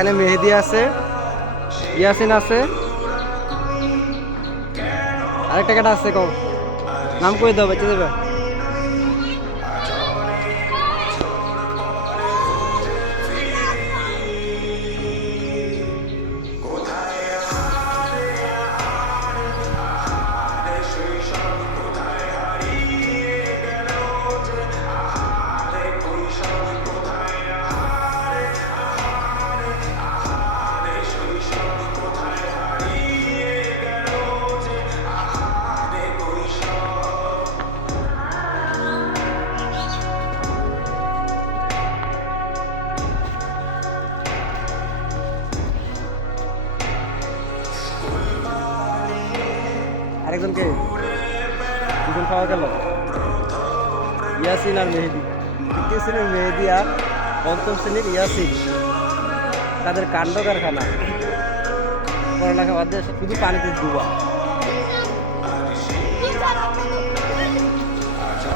এখানে মেহেদি আছে, ইয়াসিন আছে, আরেকটা কেটা আছে, কও নাম কই দাও, বেঁচে দেবে। আরেকজনকে দুজন পাওয়া গেল, ইয়াসিন আর মেহেদি। তৃতীয় শ্রেণীর মেহেদি আর পঞ্চম শ্রেণীর ইয়াসিন, তাদের কাণ্ড কারখানা। পড়ালেখা বাদ দিয়ে শুধু পানিতে ডুবা।